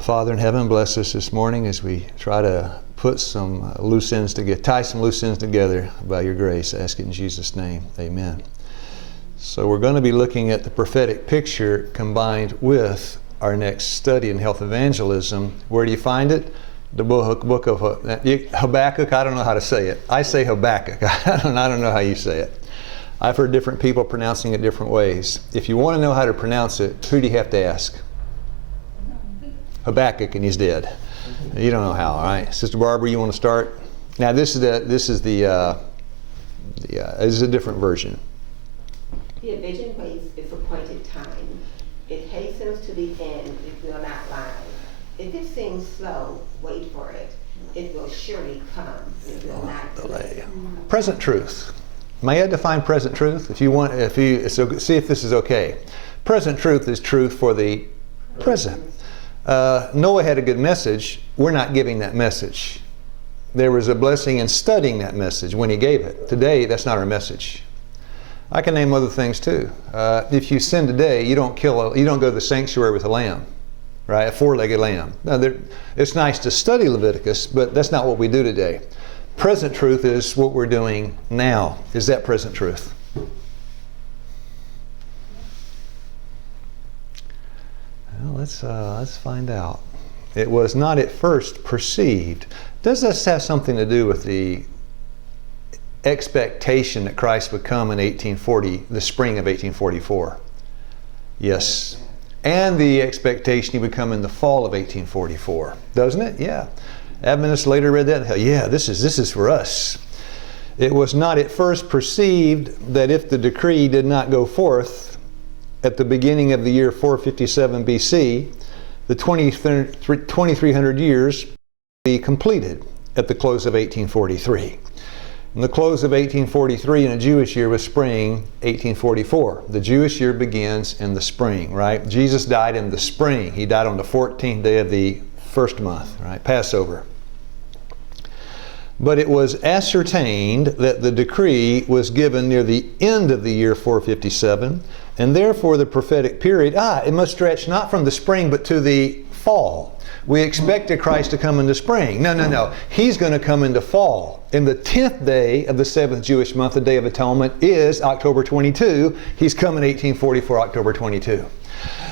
Father in heaven, bless us this morning as we try to put some loose ends together, tie some loose ends together by your grace. I ask it in Jesus' name. Amen. So we're going to be looking at the prophetic picture combined with our next study in health evangelism. Where do you find it? The book of Habakkuk. I don't know how to say it. I say Habakkuk. I don't know how you say it. I've heard different people pronouncing it different ways. If you want to know how to pronounce it, who do you have to ask? Habakkuk, and he's dead. You don't know how, all right? Sister Barbara, you want to start? Now this is a different version. The vision waits its appointed time. It hastens to the end. It will not lie. If it seems slow, wait for it. It will surely come. It will not delay. Present truth. May I define present truth? See if this is okay. Present truth is truth for the present. Noah had a good message. We're not giving that message. There was a blessing in studying that message when he gave it. Today, that's not our message. I can name other things too. If you sin today, you don't go to the sanctuary with a lamb, right? A four-legged lamb. Now, it's nice to study Leviticus, but that's not what we do today. Present truth is what we're doing now. Is that present truth? Well, let's find out. It was not at first perceived. Does this have something to do with the expectation that Christ would come in the spring of 1844? Yes. And the expectation he would come in the fall of 1844. Doesn't it? Yeah. Adventists later read that and thought, yeah, this is for us. It was not at first perceived that if the decree did not go forth at the beginning of the year 457 BC, the 2300 years be completed at the close of 1843. And the close of 1843 in a Jewish year was spring 1844. The Jewish year begins in the spring, right? Jesus died in the spring. He died on the 14th day of the first month, right? Passover. But it was ascertained that the decree was given near the end of the year 457, and therefore the prophetic period, it must stretch not from the spring but to the fall. We expected Christ to come in the spring. No. He's going to come into fall. And the 10th day of the 7th Jewish month, the Day of Atonement, is October 22. He's coming 1844, October 22.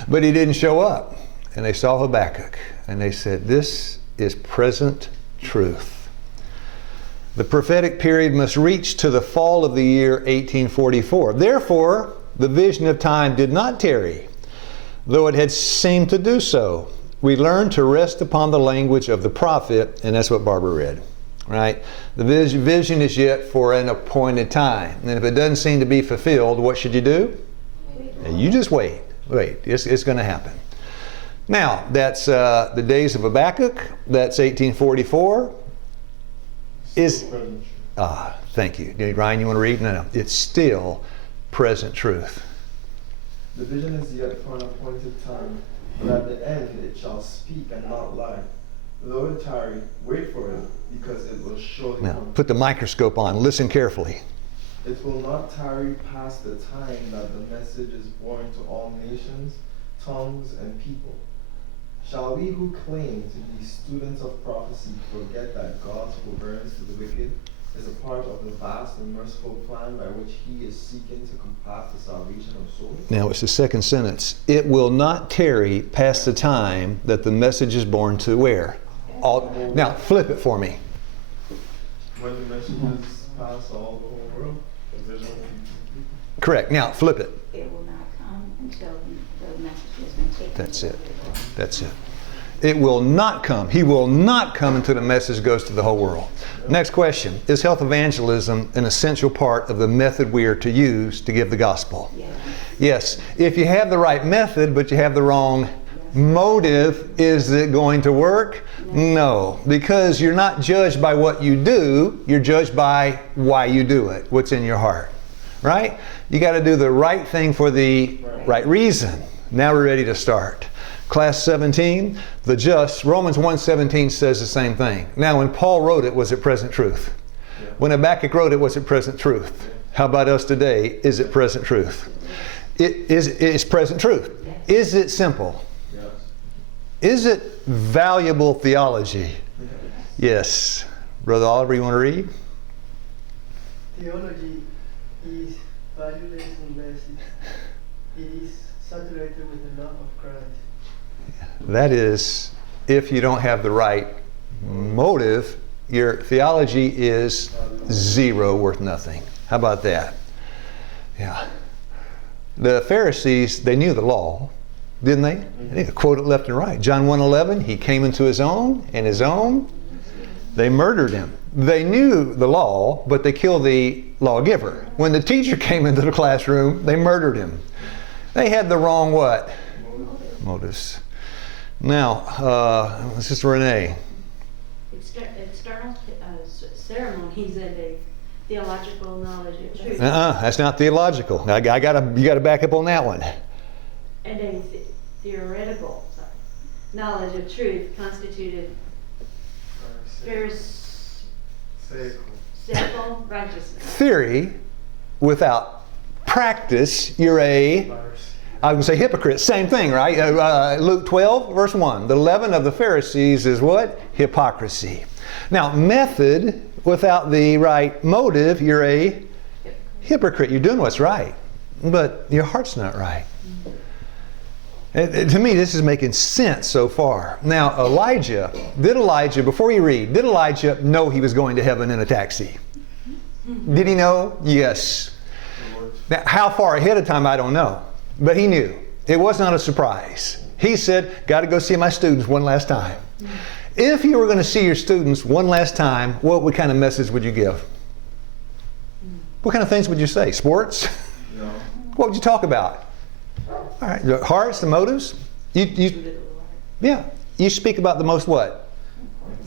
But he didn't show up. And they saw Habakkuk. And they said, this is present truth. The prophetic period must reach to the fall of the year 1844. Therefore, the vision of time did not tarry, though it had seemed to do so. We learn to rest upon the language of the prophet, and that's what Barbara read, right? The vision is yet for an appointed time. And if it doesn't seem to be fulfilled, what should you do? You just wait. It's going to happen. Now, that's the days of Habakkuk. That's 1844. Thank you. Ryan, you want to read? No. It's still present truth. The vision is yet for an appointed time, but at the end it shall speak and not lie. Though it tarry, wait for it, because it will surely Now, come. put the microscope on. Listen carefully. It will not tarry past the time that the message is borne to all nations, tongues, and people. Shall we who claim to be students of prophecy forget that God's forbearance to the wicked is a part of the vast and merciful plan by which he is seeking to compass the salvation of souls? Now it's the second sentence. It will not tarry past the time that the message is born to where? Now flip it for me. When the message is passed all the whole world, the vision will be complete. Correct. Now flip it. It will not come until the message has been taken. That's it. That's it. It will not come. He will not come until the message goes to the whole world. Next question. Is health evangelism an essential part of the method we are to use to give the gospel? Yes. If you have the right method, but you have the wrong motive, is it going to work? No. Because you're not judged by what you do. You're judged by why you do it. What's in your heart. Right? You got to do the right thing for the right reason. Now we're ready to start. Class 17, the just, Romans 1:17 says the same thing. Now when Paul wrote it, was it present truth? Yeah. When Habakkuk wrote it, was it present truth? Yeah. How about us today? Is it present truth? It's present truth. Is it simple? Yes. Is it valuable theology? Yes. Brother Oliver, you want to read? Theology is valueless unless it is saturated with the love of Christ. That is, if you don't have the right motive, your theology is zero, worth nothing. How about that? Yeah. The Pharisees, they knew the law, didn't they? They quote it left and right. John 1:11, he came into his own, and his own, they murdered him. They knew the law, but they killed the lawgiver. When the teacher came into the classroom, they murdered him. They had the wrong what? Motives. Now, Sister Renee. External ceremonies and a theological knowledge of truth. That's not theological. You got to back up on that one. And a theoretical knowledge of truth constituted pharisaical righteousness. Theory without practice, you're I would say hypocrite. Same thing, right? Luke 12, verse 1. The leaven of the Pharisees is what? Hypocrisy. Now, method without the right motive, you're a hypocrite. You're doing what's right, but your heart's not right. To me, this is making sense so far. Now, before you read, did Elijah know he was going to heaven in a taxi? Did he know? Yes. Now, how far ahead of time, I don't know. But he knew. It was not a surprise. He said, got to go see my students one last time. If you were going to see your students one last time, what kind of message would you give? What kind of things would you say? Sports? No. What would you talk about? All right, the hearts, the motives. Yeah, you speak about the most what?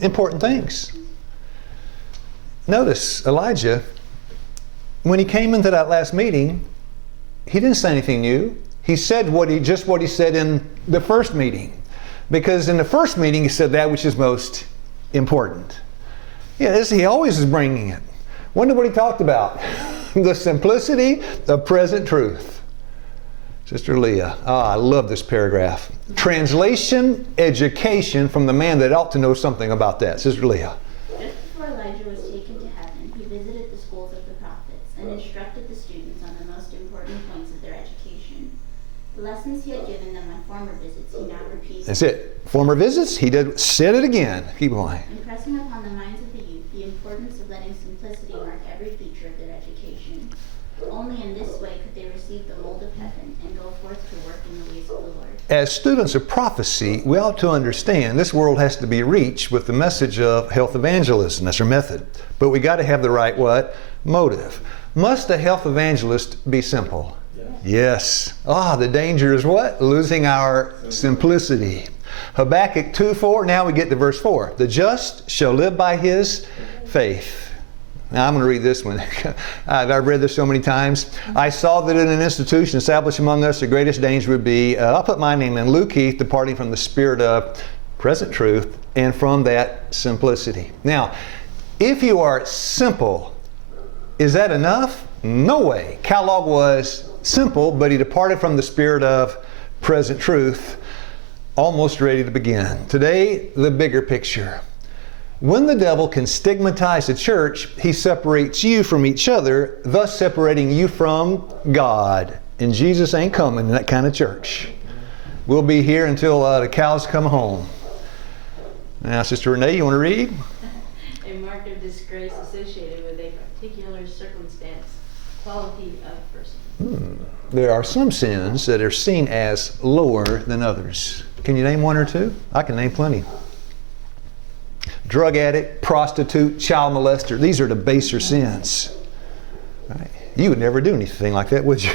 Important things. Notice Elijah, when he came into that last meeting, he didn't say anything new. He said what he said in the first meeting. Because in the first meeting, he said that which is most important. Yeah, he always is bringing it. Wonder what he talked about. The simplicity of present truth. Sister Leah, I love this paragraph. Translation, education from the man that ought to know something about that. Sister Leah. Just before Elijah was taken to heaven, he visited the schools of the prophets and instructed the students on the most important points of their education. The lessons he had given them on former visits, he now repeats. That's it. Former visits, said it again. Keep going. Impressing upon the minds of the youth the importance of letting simplicity mark every feature of their education. Only in this way could they receive the mold of heaven and go forth to work in the ways of the Lord. As students of prophecy, we ought to understand this world has to be reached with the message of health evangelism. That's our method. But we got to have the right what? Motive. Must a health evangelist be simple? Yes. The danger is what? Losing our simplicity. Habakkuk 2:4, now we get to verse 4. The just shall live by his faith. Now I'm going to read this one. I've read this so many times. I saw that in an institution established among us, the greatest danger would be, I'll put my name in, Luke Heath, departing from the spirit of present truth and from that simplicity. Now, if you are simple, is that enough? No way. Kellogg was simple, but he departed from the spirit of present truth, almost ready to begin. Today, the bigger picture. When the devil can stigmatize the church, he separates you from each other, thus separating you from God. And Jesus ain't coming in that kind of church. We'll be here until the cows come home. Now, Sister Renee, you want to read? A mark of disgrace associated with a particular circumstance, quality of person. There are some sins that are seen as lower than others. Can you name one or two? I can name plenty. Drug addict, prostitute, child molester. These are the baser sins. Right? You would never do anything like that, would you?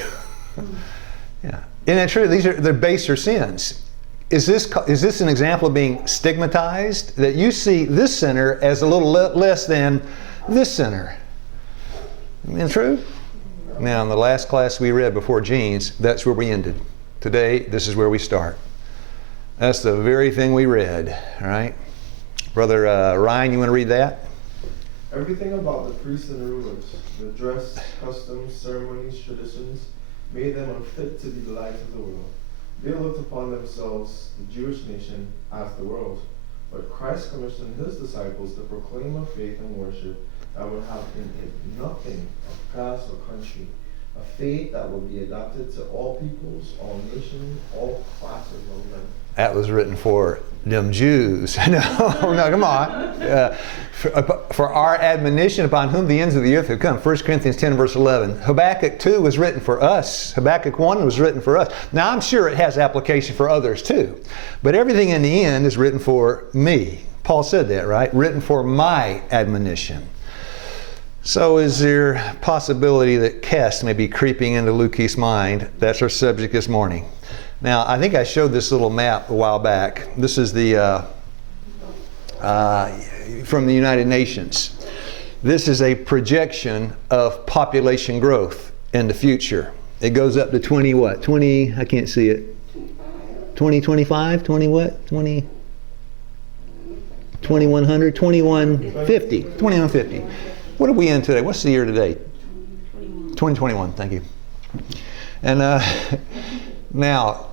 Yeah. Isn't that true? These are the baser sins. Is this an example of being stigmatized? That you see this sinner as a little less than this sinner? Isn't it true? Now, in the last class we read before Gene's, that's where we ended. Today, this is where we start. That's the very thing we read, all right? Brother Ryan, you want to read that? Everything about the priests and rulers, the dress, customs, ceremonies, traditions, made them unfit to be the light of the world. They looked upon themselves, the Jewish nation, as the world. But Christ commissioned his disciples to proclaim a faith and worship that would have in it nothing of caste or country, a faith that would be adapted to all peoples, all nations, all classes of men. That was written for them Jews. No, come on. For our admonition upon whom the ends of the earth have come. 1 Corinthians 10 verse 11. Habakkuk 2 was written for us. Habakkuk 1 was written for us. Now I'm sure it has application for others too. But everything in the end is written for me. Paul said that, right? Written for my admonition. So is there a possibility that caste may be creeping into Luki's mind? That's our subject this morning. Now, I think I showed this little map a while back. This is the from the United Nations. This is a projection of population growth in the future. It goes up to 20 what? 20, I can't see it. 2025? 20 what? 20? 2100? 2150. 2150. What are we in today? What's the year today? 2021, thank you. And now,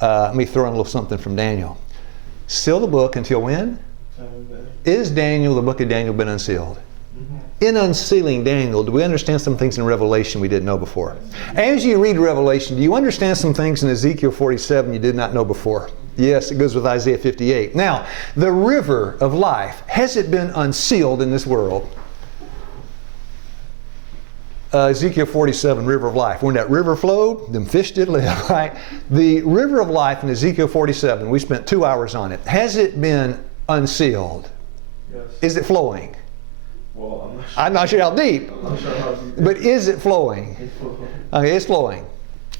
let me throw in a little something from Daniel. Seal the book until when? Is Daniel, the book of Daniel, been unsealed? In unsealing Daniel, do we understand some things in Revelation we didn't know before? As you read Revelation, do you understand some things in Ezekiel 47 you did not know before? Yes, it goes with Isaiah 58. Now, the river of life, has it been unsealed in this world? Ezekiel 47, river of life. When that river flowed, them fish did live, right? The river of life in Ezekiel 47, we spent 2 hours on it. Has it been unsealed? Yes. Is it flowing? Well, I'm not sure how deep. I'm not sure how deep. But is it flowing? Okay, it's flowing.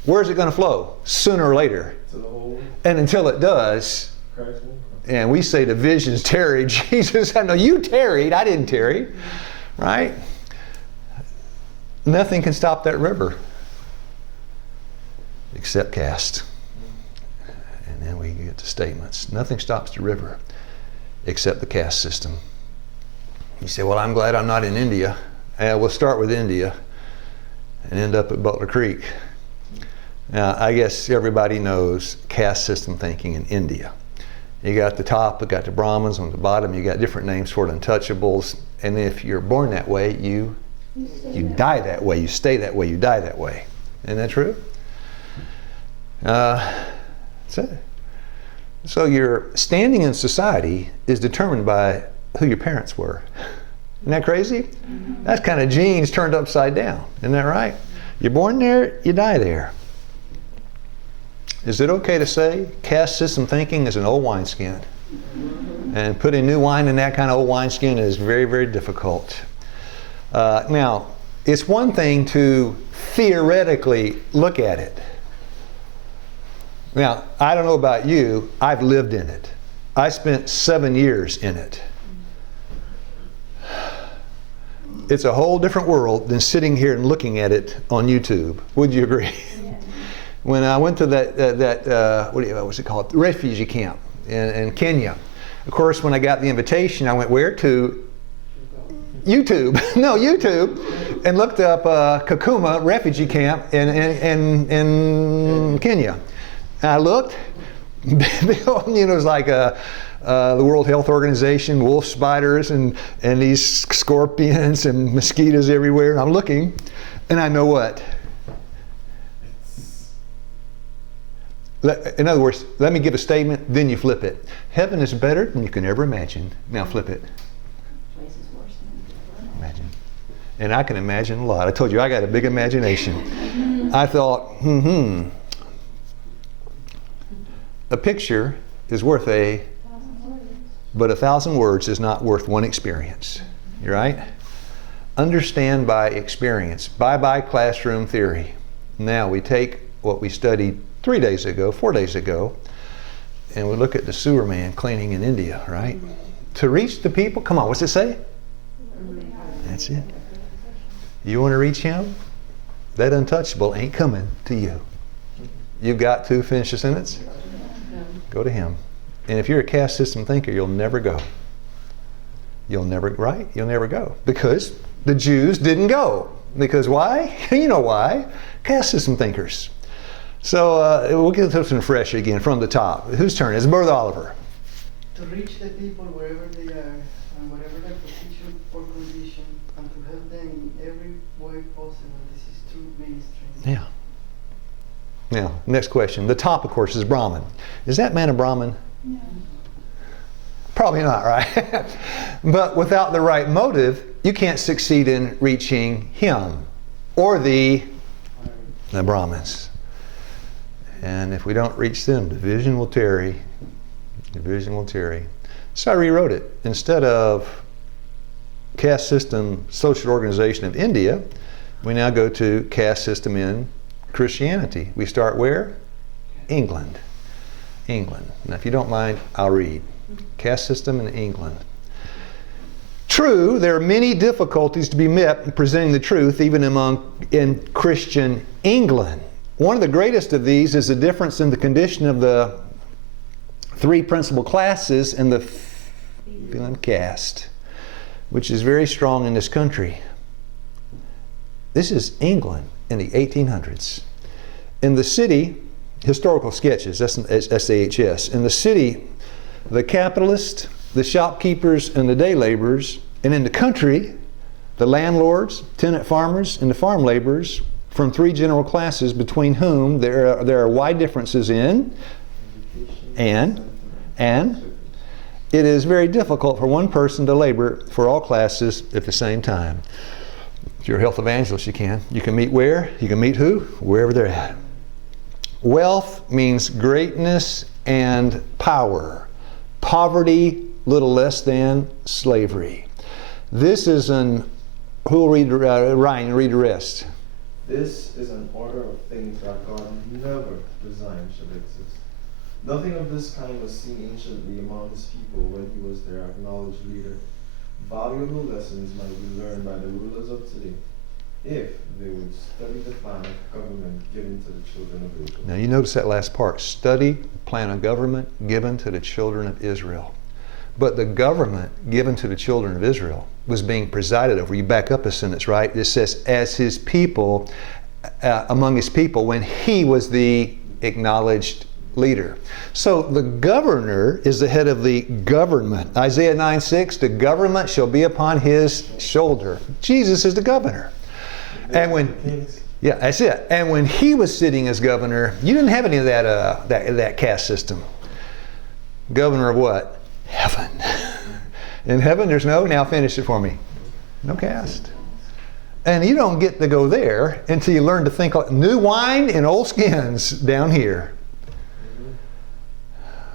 Where is it going to flow? Sooner or later. To the whole world. And until it does, Christ will come. and we say the visions tarried. Jesus said, no, you tarried. I didn't tarry. Right? Nothing can stop that river except caste. And then we get to statements. Nothing stops the river except the caste system. You say, well, I'm glad I'm not in India. We'll start with India and end up at Butler Creek. Now, I guess everybody knows caste system thinking in India. You got the top, you got the Brahmins, on the bottom you got different names for the untouchables. And if you're born that way, you die that way, you stay that way, you die that way. Isn't that true? That's it. So your standing in society is determined by who your parents were. Isn't that crazy? That's kind of genes turned upside down. Isn't that right? You're born there, you die there. Is it okay to say caste system thinking is an old wineskin? And putting new wine in that kind of old wineskin is very, very difficult. Now, it's one thing to theoretically look at it. Now, I don't know about you, I've lived in it. I spent 7 years in it. It's a whole different world than sitting here and looking at it on YouTube. Would you agree? Yeah. When I went to that what's it called? Refugee camp in Kenya. Of course, when I got the invitation, I went where? To YouTube. No, YouTube. And looked up Kakuma refugee camp in Kenya. And I looked. It was like the World Health Organization, wolf spiders, and these scorpions and mosquitoes everywhere. And I'm looking, and I know what? In other words, let me give a statement, then you flip it. Heaven is better than you can ever imagine. Now flip it. Imagine. And I can imagine a lot. I told you I got a big imagination. I thought, a picture is worth but 1,000 words is not worth one experience. You right? Understand by experience. Bye-bye classroom theory. Now we take what we studied 4 days ago, and we look at the sewer man cleaning in India, right? To reach the people, come on, what's it say? That's it. You want to reach him? That untouchable ain't coming to you. You've got to finish the sentence. Go to him. And if you're a caste system thinker, you'll never go. You'll never go. Because the Jews didn't go. Because why? You know why. Caste system thinkers. So we'll get this one fresh again from the top. Whose turn? It's Brother Oliver. To reach the people wherever they are and whatever their position or condition, and to help them in every way possible. This is true ministry. Yeah. Now, next question. The top, of course, is Brahman. Is that man a Brahman? No. Probably not, right? But without the right motive, you can't succeed in reaching him or the Brahmins. And if we don't reach them, division will tarry. Division will tarry. So I rewrote it. Instead of caste system social organization of India, we now go to caste system in Christianity. We start where? England. England. Now, if you don't mind, I'll read. Caste system in England. True, there are many difficulties to be met in presenting the truth, even in Christian England. One of the greatest of these is the difference in the condition of the three principal classes in the feeling caste, which is very strong in this country. This is England in the 1800s. In the city, historical sketches, that's SAHS. In the city, the capitalists, the shopkeepers, and the day laborers, and in the country, the landlords, tenant farmers, and the farm laborers, from three general classes between whom there are wide differences in and it is very difficult for one person to labor for all classes at the same time. If you're a health evangelist, you can. You can meet where? You can meet who? Wherever they're at. Wealth means greatness and power. Poverty, little less than slavery. This is who will read, Ryan, read the rest. This is an order of things that God never designed should exist. Nothing of this kind was seen anciently among his people when he was their acknowledged leader. Valuable lessons might be learned by the rulers of today if they would study the plan of government given to the children of Israel. Now you notice that last part. Study the plan of government given to the children of Israel. But the government given to the children of Israel was being presided over. You back up a sentence, right? It says, as his people, among his people, when he was the acknowledged leader. So the governor is the head of the government. Isaiah 9:6, the government shall be upon his shoulder. Jesus is the governor. And when, yeah, that's it. And when he was sitting as governor, you didn't have any of that caste system. Governor of what? Heaven. In heaven, there's now finish it for me. No caste. And you don't get to go there until you learn to think like new wine in old skins down here.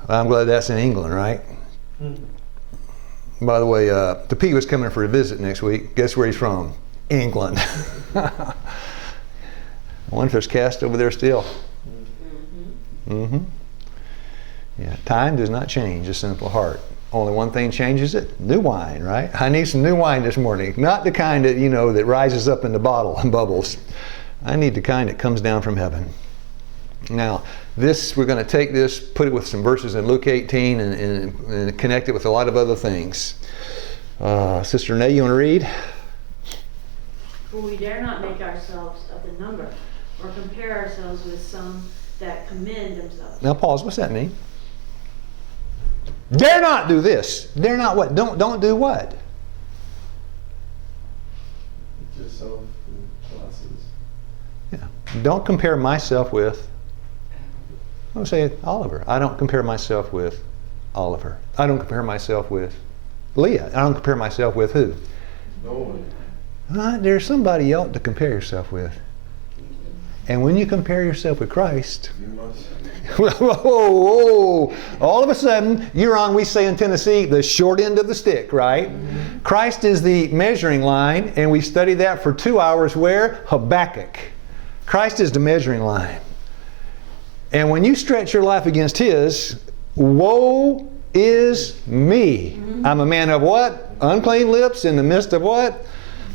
I'm glad that's in England, right? By the way, the P was coming for a visit next week. Guess where he's from? England. I wonder if there's caste over there still. Mm-hmm. Yeah, time does not change a simple heart. Only one thing changes it, new wine, right? I need some new wine this morning. Not the kind that, that rises up in the bottle and bubbles. I need the kind that comes down from heaven. Now, we're going to take this, put it with some verses in Luke 18 and connect it with a lot of other things. Sister Renee, you want to read? For we dare not make ourselves of the number, or compare ourselves with some that commend themselves. Now pause, what's that mean? Dare not do this. Dare not what? Don't do what? Yourself in classes. Yeah. Don't compare myself with, I'll say Oliver. I don't compare myself with Oliver. I don't compare myself with Leah. I don't compare myself with who? No one. There's somebody else to compare yourself with. And when you compare yourself with Christ, You must. whoa, all of a sudden, you're on, we say in Tennessee, the short end of the stick, right? Mm-hmm. Christ is the measuring line, and we studied that for 2 hours where? Habakkuk. Christ is the measuring line. And when you stretch your life against His, woe is me. Mm-hmm. I'm a man of what? Unclean lips in the midst of what?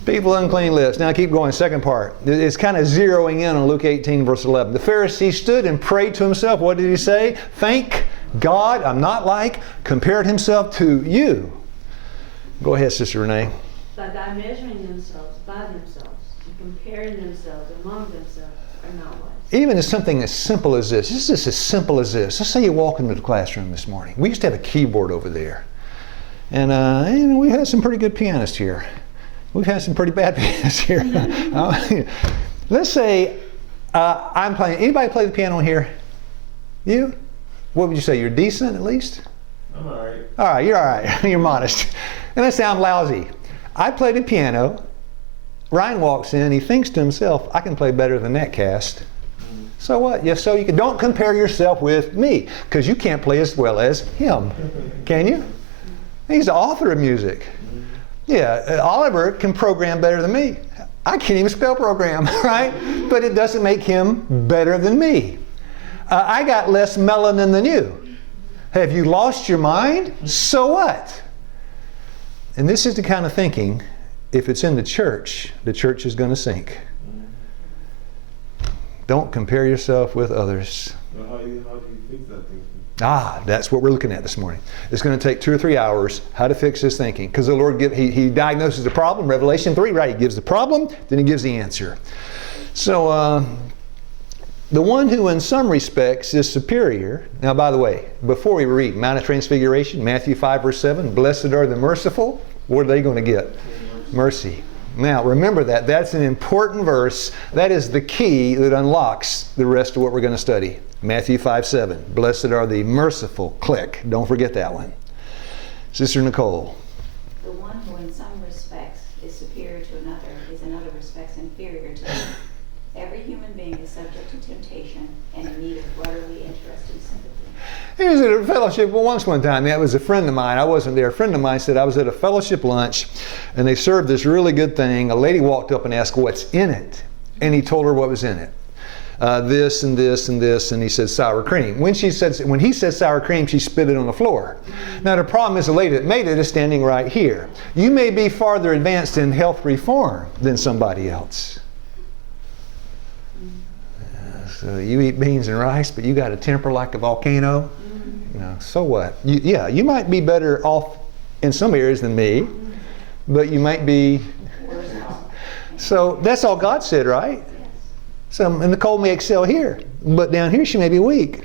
People unclean lips. Now keep going, second part. It's kind of zeroing in on Luke 18 verse 11. The Pharisee stood and prayed to himself. What did he say? Thank God I'm not like, compared himself to you. Go ahead, Sister Renee. But by measuring themselves by themselves and comparing themselves among themselves are not wise. Even as something as simple as this. This is just as simple as this. Let's say you walk into the classroom this morning. We used to have a keyboard over there. And you know, we had some pretty good pianists here. We've had some pretty bad pianists here. Let's say I'm playing. Anybody play the piano here? You? What would you say? You're decent at least? I'm all right. All right, you're all right. You're modest. And let's say I'm lousy. I play the piano. Ryan walks in. He thinks to himself, I can play better than that cast. So what? Yes, so you can. Don't compare yourself with me, because you can't play as well as him. Can you? He's the author of music. Yeah, Oliver can program better than me. I can't even spell program, right? But it doesn't make him better than me. I got less melanin than you. Have you lost your mind? So what? And this is the kind of thinking, if it's in the church is going to sink. Don't compare yourself with others. Well, how do you fix that thinking? That's what we're looking at this morning. It's going to take 2 or 3 hours how to fix this thinking. Because the Lord, he diagnoses the problem. Revelation 3, right? He gives the problem, then he gives the answer. So, the one who in some respects is superior. Now, by the way, before we read Mount of Transfiguration, Matthew 5, verse 7, blessed are the merciful. What are they going to get? Mercy. Now, remember that. That's an important verse. That is the key that unlocks the rest of what we're going to study. Matthew 5:7. Blessed are the merciful. Click. Don't forget that one. Sister Nicole. The one who in some respects is superior to another is in other respects inferior to him. Every human being is subject to temptation and in need of brotherly interest and sympathy. He was at a fellowship one time. That was a friend of mine. I wasn't there. A friend of mine said, I was at a fellowship lunch and they served this really good thing. A lady walked up and asked, what's in it? And he told her what was in it. This and this and this, and he said sour cream. When he said sour cream, she spit it on the floor. Now the problem is the lady that made it is standing right here. You may be farther advanced in health reform than somebody else. So you eat beans and rice, but you got a temper like a volcano. You know, so what? You might be better off in some areas than me, but you might be. So that's all God said, right? So, and Nicole may excel here, but down here she may be weak.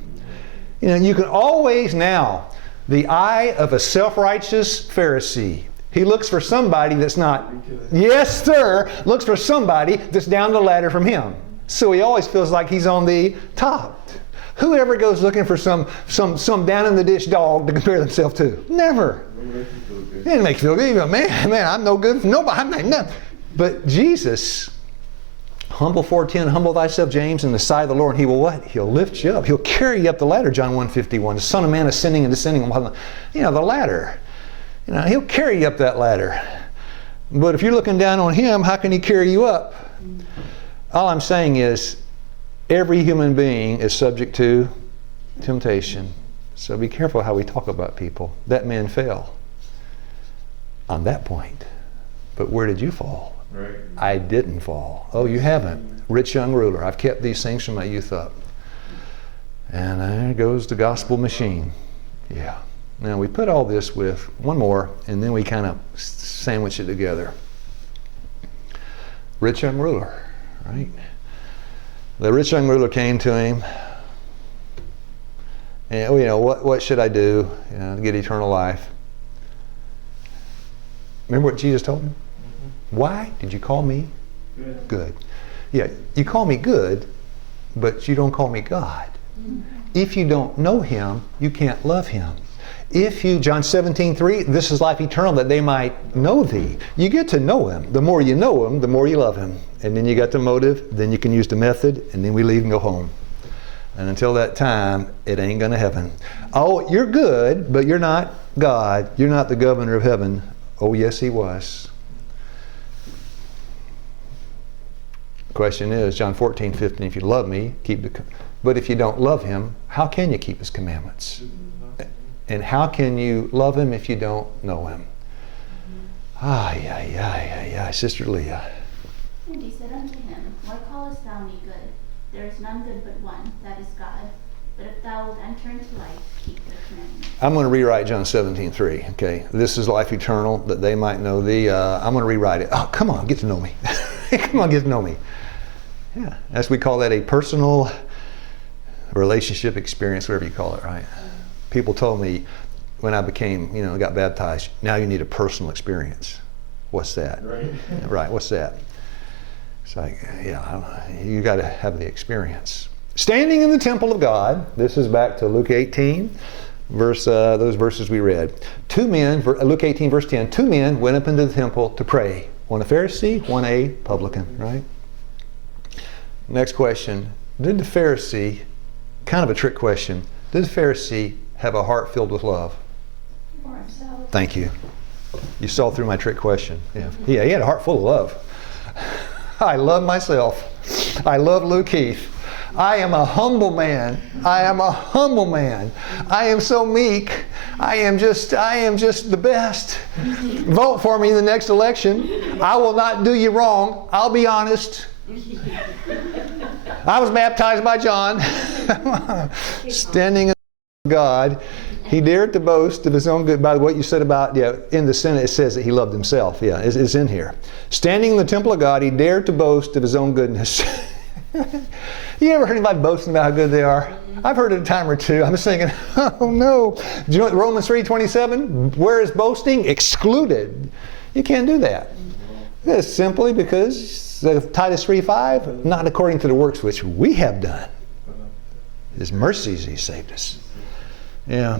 You know, you can always now, the eye of a self-righteous Pharisee, he looks for somebody that's not, yes sir, looks for somebody that's down the ladder from him. So he always feels like he's on the top. Whoever goes looking for some down in the ditch dog to compare themselves to? Never. It didn't make you feel good. You go, man, I'm no good for nobody. I'm not nothing. But Jesus, humble 4:10, humble thyself, James, in the sight of the Lord, and he will what? He'll lift you up. He'll carry you up the ladder, John 1:51. The Son of Man ascending and descending. You know, the ladder. You know, he'll carry you up that ladder. But if you're looking down on him, how can he carry you up? All I'm saying is, every human being is subject to temptation. So be careful how we talk about people. That man fell on that point. But where did you fall? Right. I didn't fall. Oh, you haven't. Rich young ruler. I've kept these things from my youth up. And there goes the gospel machine. Yeah. Now we put all this with one more, and then we kind of sandwich it together. Rich young ruler, right? The rich young ruler came to him. And, you know, what should I do, you know, to get eternal life? Remember what Jesus told him? Mm-hmm. Why did you call me good? Yeah, you call me good, but you don't call me God. Mm-hmm. If you don't know him, you can't love him. If you, John 17:3, this is life eternal, that they might know thee. You get to know him. The more you know him, the more you love him. And then you got the motive, then you can use the method, and then we leave and go home. And until that time, it ain't gonna heaven. Oh, you're good, but you're not God. You're not the governor of heaven. Oh, yes, he was. The question is, John 14:15, if you love me, but if you don't love him, how can you keep his commandments? And how can you love him if you don't know him? Sister Leah. And he said unto him, why callest thou me good? There is none good but one, that is God. But if thou wilt enter into life, keep the commandments. I'm going to rewrite John 17:3. Okay, this is life eternal, that they might know thee. I'm going to rewrite it. Oh, come on, get to know me. Come on, get to know me. Yeah, as we call that, a personal relationship experience, whatever you call it, right? People told me when I became, got baptized, now you need a personal experience. What's that? Right. Right, what's that? It's like, you got to have the experience. Standing in the temple of God, this is back to Luke 18, those verses we read. Luke 18, verse 10, 2 men went up into the temple to pray. One a Pharisee, one a publican, right? Next question. Did the Pharisee, kind of a trick question, did the Pharisee have a heart filled with love? For himself. Thank you. You saw through my trick question. Yeah, he had a heart full of love. I love myself. I love Luke Heath. I am a humble man. I am a humble man. I am so meek. I am just the best. Vote for me in the next election. I will not do you wrong. I'll be honest. I was baptized by John. Standing in God, he dared to boast of his own good. By what you said about, in the Senate it says that he loved himself. Yeah, it's in here. Standing in the temple of God, he dared to boast of his own goodness. You ever heard anybody boasting about how good they are? I've heard it a time or two. I'm just thinking, oh no. Do you know what Romans 3:27? Where is boasting? Excluded. You can't do that. It's simply because Titus 3:5, not according to the works which we have done. His mercies he saved us. Yeah.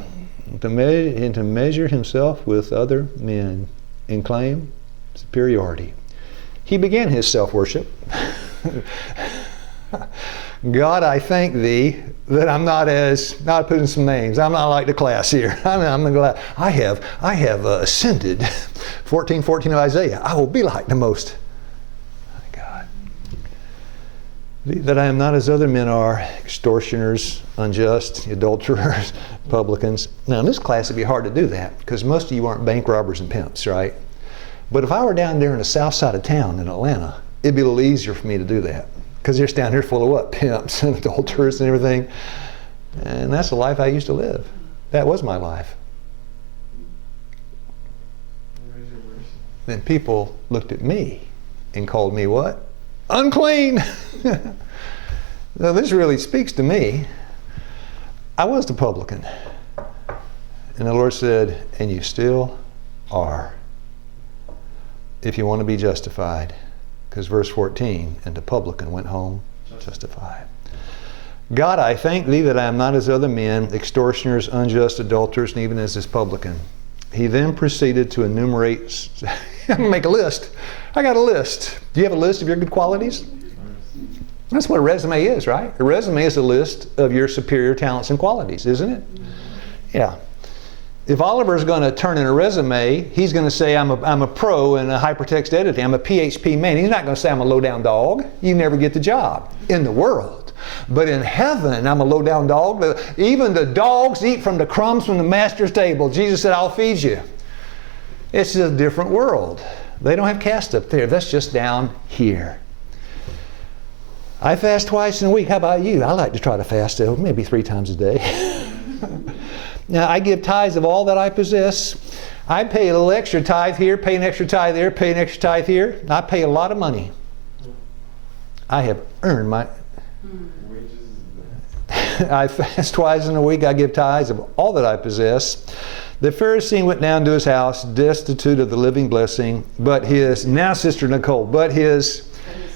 And to measure himself with other men and claim superiority. He began his self-worship. God, I thank thee that I'm not putting some names. I'm not like the class here. I'm glad I have ascended. 14:14 of Isaiah. I will be like the most. My God. That I am not as other men are, extortioners, unjust, adulterers, publicans. Now in this class it'd be hard to do that because most of you aren't bank robbers and pimps, right? But if I were down there in the south side of town in Atlanta, it'd be a little easier for me to do that. Because they're down here full of what? Pimps and adulterers and everything. And that's the life I used to live. That was my life. Then people looked at me and called me what? Unclean! Now this really speaks to me. I was the publican. And the Lord said, and you still are. If you want to be justified. Because verse 14, and the publican went home justified. God, I thank thee that I am not as other men, extortioners, unjust, adulterers, and even as this publican. He then proceeded to enumerate, I'm going to make a list. I got a list. Do you have a list of your good qualities? That's what a resume is, right? A resume is a list of your superior talents and qualities, isn't it? Yeah. If Oliver's going to turn in a resume, he's going to say, I'm a pro in a hypertext editing. I'm a PHP man. He's not going to say I'm a low-down dog. You never get the job in the world. But in heaven, I'm a low-down dog. Even the dogs eat from the crumbs from the master's table. Jesus said, I'll feed you. It's a different world. They don't have caste up there. That's just down here. I fast twice in a week. How about you? I like to try to fast maybe 3 times a day. Now, I give tithes of all that I possess. I pay a little extra tithe here, pay an extra tithe there, pay an extra tithe here. I pay a lot of money. I have earned my... I fast twice in a week. I give tithes of all that I possess. The Pharisee went down to his house, destitute of the living blessing, but his... Now, Sister Nicole, but his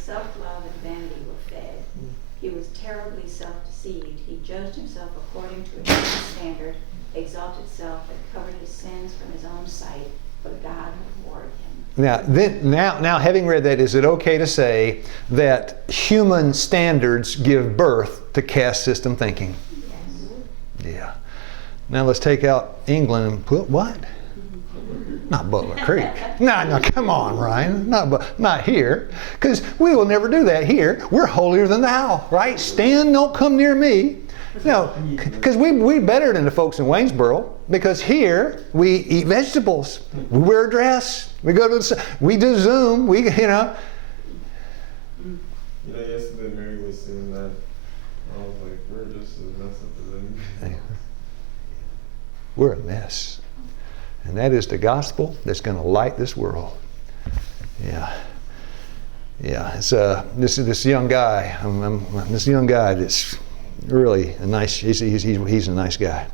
self-love and vanity were fed. He was terribly self-deceived. He judged himself according to a human standard, exalted self, and covered his sins from his own sight, but God rewarded him. Now, having read that, is it okay to say that human standards give birth to caste system thinking? Yes. Yeah. Now let's take out England and put what? Not Butler Creek. No, come on, Ryan. Not here. Because we will never do that here. We're holier than thou, right? Stan, don't come near me. No, because we're better than the folks in Waynesboro. Because here, we eat vegetables. We wear a dress. We go to we do Zoom. Yesterday Mary was saying that. I was like, we're just as messed up as anything. We're a mess. And that is the gospel that's going to light this world. Yeah. Yeah, it's this young guy. This young guy that's really a nice. He's a nice guy.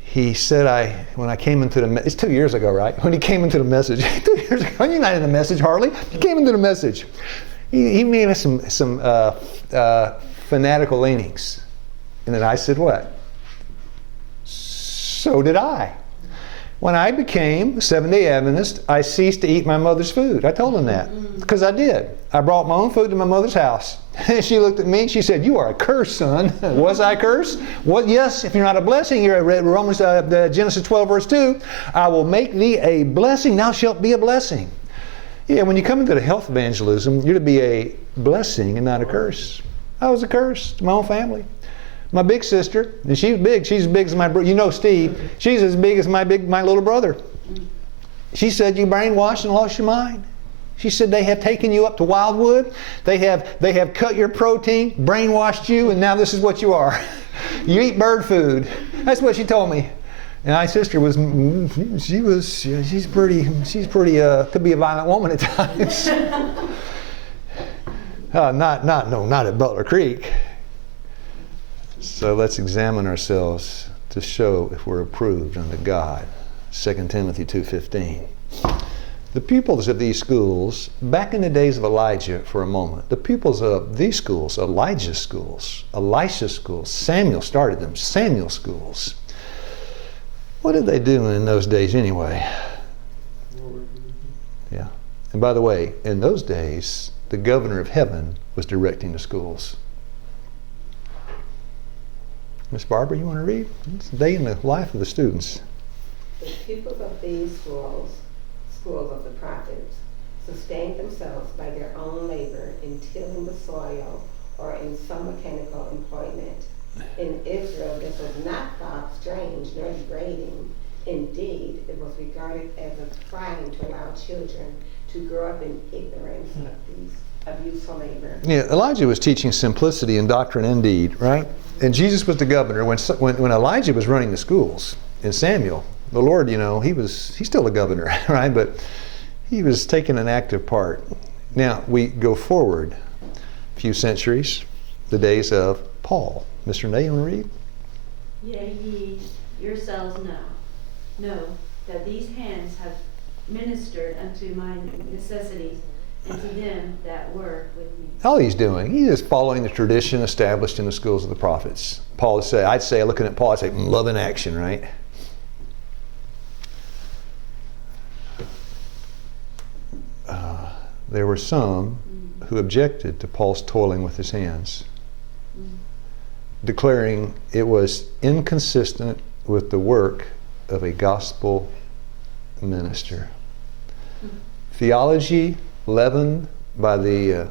He said, when I came into it's 2 years ago, right? When he came into the message, 2 years ago. You're not in the message hardly. He came into the message. He made us some fanatical leanings, and then I said, what? So did I. When I became a Seventh-day Adventist, I ceased to eat my mother's food. I told him that, because I did. I brought my own food to my mother's house. And she looked at me and she said, you are a curse, son. Was I cursed? Well, yes, if you're not a blessing, you're at Romans, Genesis 12, verse 2. I will make thee a blessing, thou shalt be a blessing. Yeah, when you come into the health evangelism, you're to be a blessing and not a curse. I was a curse to my own family. My big sister, and she's big. She's as big as my brother. You know Steve. She's as big as my little brother. She said, you brainwashed and lost your mind. She said, they have taken you up to Wildwood. They have cut your protein, brainwashed you, and now this is what you are. You eat bird food. That's what she told me. And my sister she's pretty, could be a violent woman at times. Not at Butler Creek. So let's examine ourselves to show if we're approved unto God. 2 Timothy 2:15. The pupils of these schools, back in the days of Elijah for a moment, the pupils of these schools, Elijah's schools, Elisha's schools, Samuel started them, Samuel schools. What did they do in those days anyway? Yeah. And by the way, in those days, the governor of heaven was directing the schools. Miss Barbara, you want to read? It's a day in the life of the students. The pupils of these schools of the prophets, sustained themselves by their own labor in tilling the soil or in some mechanical employment. In Israel, this was not thought strange nor degrading. Indeed, it was regarded as a crime to allow children to grow up in ignorance of useful labor. Yeah, Elijah was teaching simplicity in doctrine and deed, right? And Jesus was the governor. When Elijah was running the schools in Samuel, the Lord, he's still the governor, right? But he was taking an active part. Now, we go forward a few centuries, the days of Paul. Mr. Nay, you want to read? Yea, ye yourselves know that these hands have ministered unto my necessities, and to them that were with me. All he's doing, he's just following the tradition established in the schools of the prophets. I'd say, looking at Paul, I'd say, love in action, right? There were some who objected to Paul's toiling with his hands, declaring it was inconsistent with the work of a gospel minister. Theology leavened by the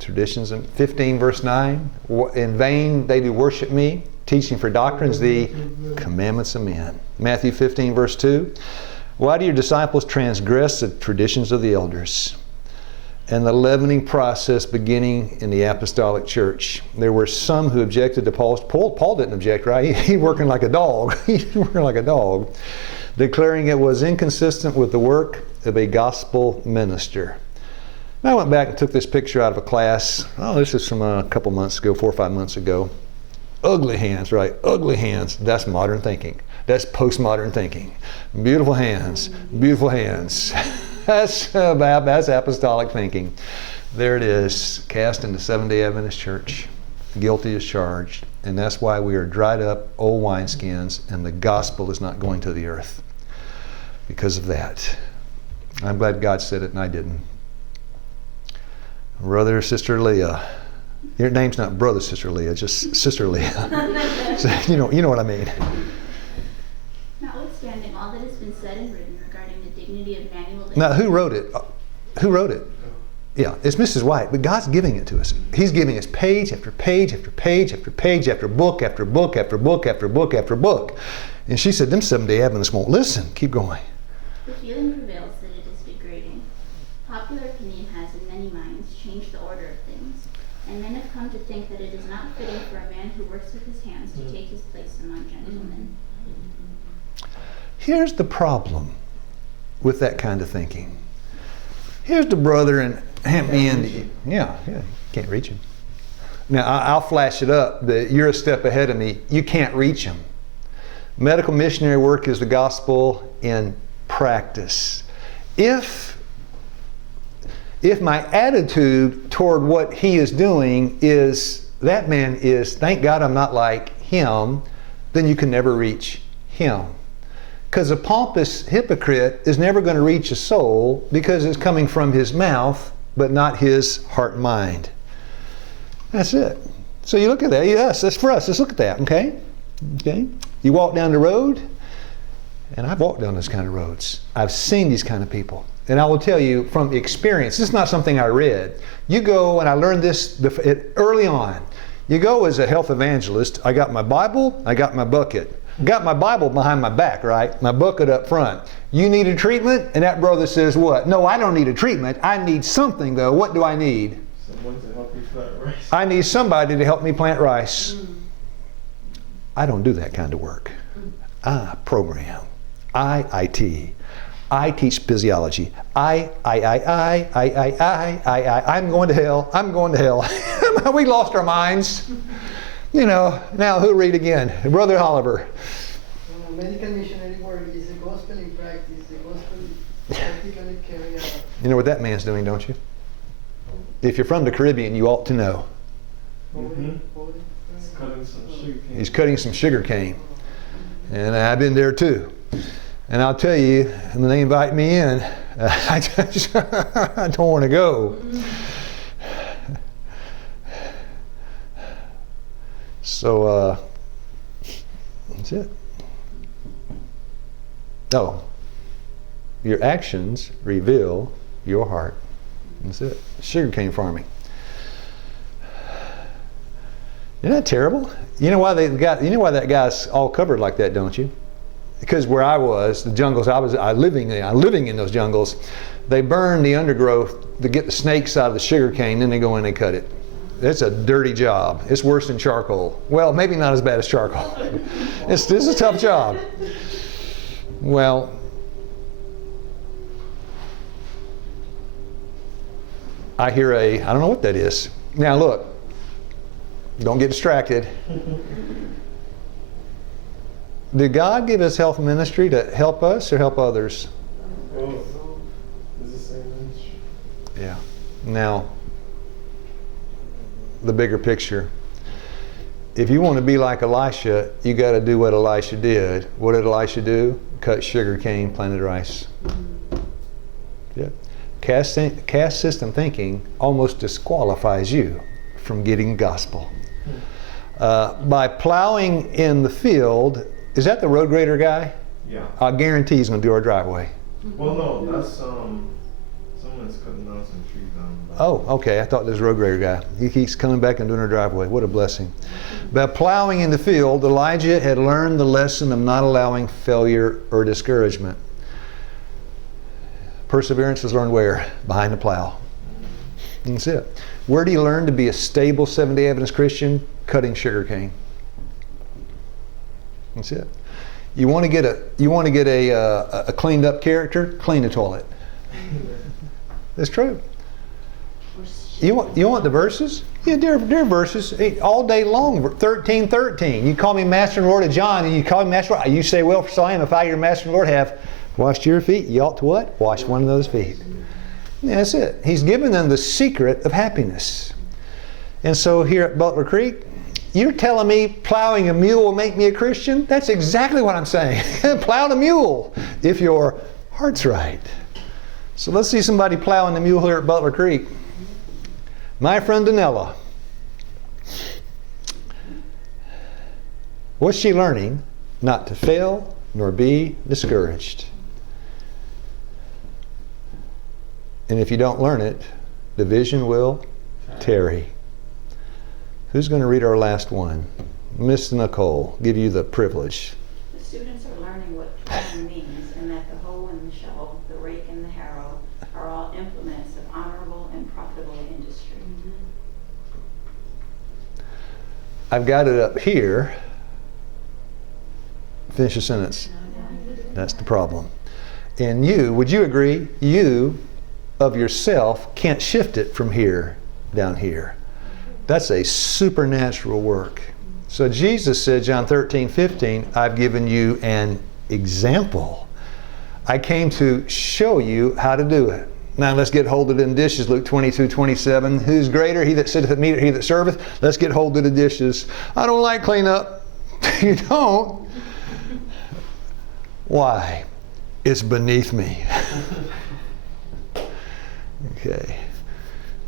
traditions. 15 verse 9, in vain they do worship me, teaching for doctrines the commandments of men. Matthew 15 verse 2, why do your disciples transgress the traditions of the elders? And the leavening process beginning in the apostolic church. There were some who objected to Paul didn't object, right? He working like a dog. He's working like a dog, declaring it was inconsistent with the work of a gospel minister. And I went back and took this picture out of a class. Oh, this is from a couple months ago, 4 or 5 months ago. Ugly hands, right? Ugly hands. That's modern thinking. That's postmodern thinking. Beautiful hands. Beautiful hands. That's apostolic thinking. There it is, cast into Seventh-day Adventist Church. Guilty as charged. And that's why we are dried up old wineskins and the gospel is not going to the earth. Because of that. I'm glad God said it and I didn't. Brother or Sister Leah. Your name's not Brother Sister Leah, just Sister Leah. So, you know what I mean. Notwithstanding all that has been said and written regarding the dignity of manual labor. Now, who wrote it? Who wrote it? Yeah, it's Mrs. White, but God's giving it to us. He's giving us page after page after page after page after book after book after book after book after book. And she said, them Seventh-day Adventists won't listen. Keep going. The feeling prevails that it is degrading. Popular opinion has in many minds changed the order of things, and men have come to think that it is not fitting for a man who works with his hands to take his place among gentlemen. Here's the problem with that kind of thinking. Here's the brother, and Hand me into you. Yeah, can't reach him. Now, I'll flash it up that you're a step ahead of me. You can't reach him. Medical missionary work is the gospel in practice. If my attitude toward what he is doing is, that man is, thank God I'm not like him, then you can never reach him. Because a pompous hypocrite is never going to reach a soul because it's coming from his mouth, but not his heart and mind. That's it. So you look at that. Yes, that's for us. Let's look at that, okay? Okay? You walk down the road, and I've walked down those kind of roads. I've seen these kind of people. And I will tell you from experience, this is not something I read. You go, and I learned this early on. You go as a health evangelist. I got my Bible, I got my bucket. Got my Bible behind my back, right? My bucket up front. You need a treatment? And that brother says what? No, I don't need a treatment. I need something though. What do I need? Someone to help you plant rice. I need somebody to help me plant rice. I don't do that kind of work. I program. IT. I teach physiology. I'm going to hell. I'm going to hell. We lost our minds. You know, now who'll read again? Brother Oliver. Medical missionary work is the gospel in practice, the gospel practically carried out. You know what that man's doing, don't you? If you're from the Caribbean, you ought to know. He's cutting some sugar cane. He's cutting some sugar cane. And I've been there too. And I'll tell you, when they invite me in, I don't want to go. So, that's it. Oh, your actions reveal your heart. That's it. Sugarcane farming. Isn't that terrible? You know why that guy's all covered like that, don't you? Because where I was, the jungles I living in those jungles, they burn the undergrowth to get the snakes out of the sugarcane, then they go in and cut it. It's a dirty job. It's worse than charcoal. Well, maybe not as bad as charcoal. This is a tough job. Well, I hear I don't know what that is. Now look, don't get distracted. Did God give us health ministry to help us or help others? Well, it's the same ministry. Yeah. Now, the bigger picture. If you want to be like Elisha, you got to do what Elisha did. What did Elisha do? Cut sugar cane, planted rice. Yeah. Caste system thinking almost disqualifies you from getting gospel. By plowing in the field, is that the road grader guy? Yeah. I guarantee he's going to do our driveway. Well, no, that's someone's cutting down some trees down the back. Oh, okay. I thought this road grader guy. He keeps coming back and doing our driveway. What a blessing. By plowing in the field, Elijah had learned the lesson of not allowing failure or discouragement. Perseverance is learned where? Behind the plow. That's it. Where do you learn to be a stable Seventh-day Adventist Christian? Cutting sugar cane. That's it. You want to get a cleaned up character? Clean the toilet. That's true. You want the verses? Yeah, they're verses all day long. 13:13. You call me Master and Lord of John, and you call me Master. You say, well, so I am. If I, your Master and Lord, have washed your feet, you ought to what? Wash one of those feet. Yeah, that's it. He's given them the secret of happiness. And so here at Butler Creek, you're telling me plowing a mule will make me a Christian? That's exactly what I'm saying. Plow a mule if your heart's right. So let's see somebody plowing the mule here at Butler Creek. My friend Danella. What's she learning? Not to fail nor be discouraged. And if you don't learn it, the vision will tarry. Who's going to read our last one? Miss Nicole, give you the privilege. The students are learning what plowing means, and that the hoe and the shovel, the rake and the harrow, are all implements of honorable and profitable industry. I've got it up here. Finish the sentence. That's the problem. And you, would you agree, you of yourself can't shift it from here down here. That's a supernatural work. So Jesus said, John 13:15, I've given you an example. I came to show you how to do it. Now let's get hold of the dishes. Luke 22:27. Who's greater, he that sitteth at meat or he that serveth? Let's get hold of the dishes. I don't like cleanup. You don't? Why? It's beneath me. Okay.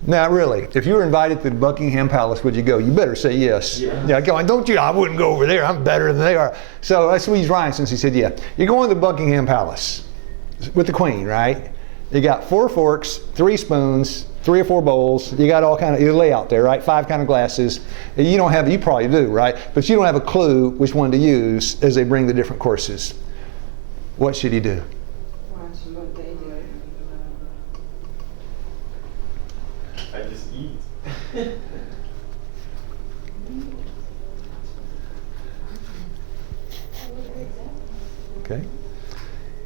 Now really, if you were invited to the Buckingham Palace, would you go? You better say yes. Yeah, going, don't you? I wouldn't go over there. I'm better than they are. So let's squeeze Ryan since he said yeah. You're going to the Buckingham Palace with the Queen, right? You got 4 forks, 3 spoons, 3 or 4 bowls. You got all kind of, you lay out there, right? 5 kind of glasses. You don't have, you probably do, right? But you don't have a clue which one to use as they bring the different courses. What should he do? Watch what they do. I just eat. Okay.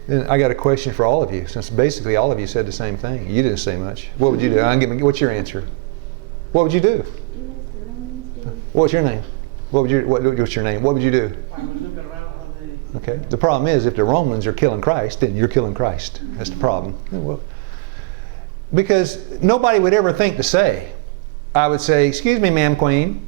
Then I got a question for all of you, since basically all of you said the same thing. You didn't say much. What would you do? What's your answer? What would you do? What's your name? What's your name? What would you do? I would look around how they... Okay. The problem is, if the Romans are killing Christ, then you're killing Christ. That's the problem. Well, because nobody would ever think to say, I would say, excuse me, ma'am, queen,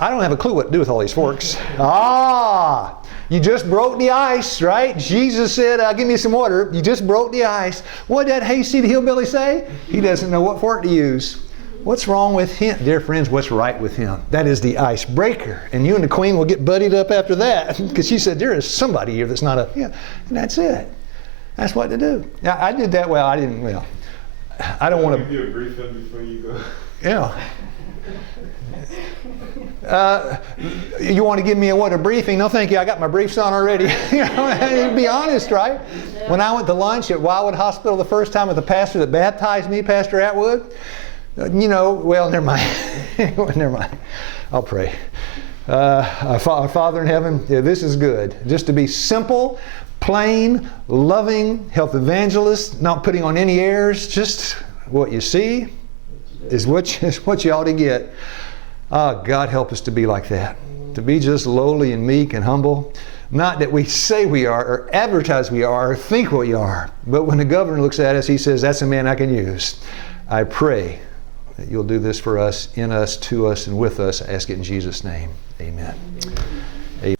I don't have a clue what to do with all these forks. Ah, you just broke the ice, right? Jesus said, give me some water. You just broke the ice. What did that hayseed hillbilly say? He doesn't know what fork to use. What's wrong with him? Dear friends, what's right with him? That is the icebreaker. And you and the queen will get buddied up after that. Because she said, there is somebody here that's not a, yeah. And that's it. That's what to do. Now, I did that well. I didn't, well. I don't want to. Give you a briefing before you go. Yeah. You want to give me a briefing? No, thank you. I got my briefs on already. You know, be honest, right? When I went to lunch at Wildwood Hospital the first time with the pastor that baptized me, Pastor Atwood, you know, well, never mind. Never mind. I'll pray. Our Father in heaven, yeah, this is good. Just to be simple, plain, loving, health evangelist, not putting on any airs, just what you see is what you ought to get. God help us to be like that. To be just lowly and meek and humble. Not that we say we are or advertise we are or think we are. But when the governor looks at us, he says, that's a man I can use. I pray that you'll do this for us, in us, to us, and with us. I ask it in Jesus' name. Amen. Amen.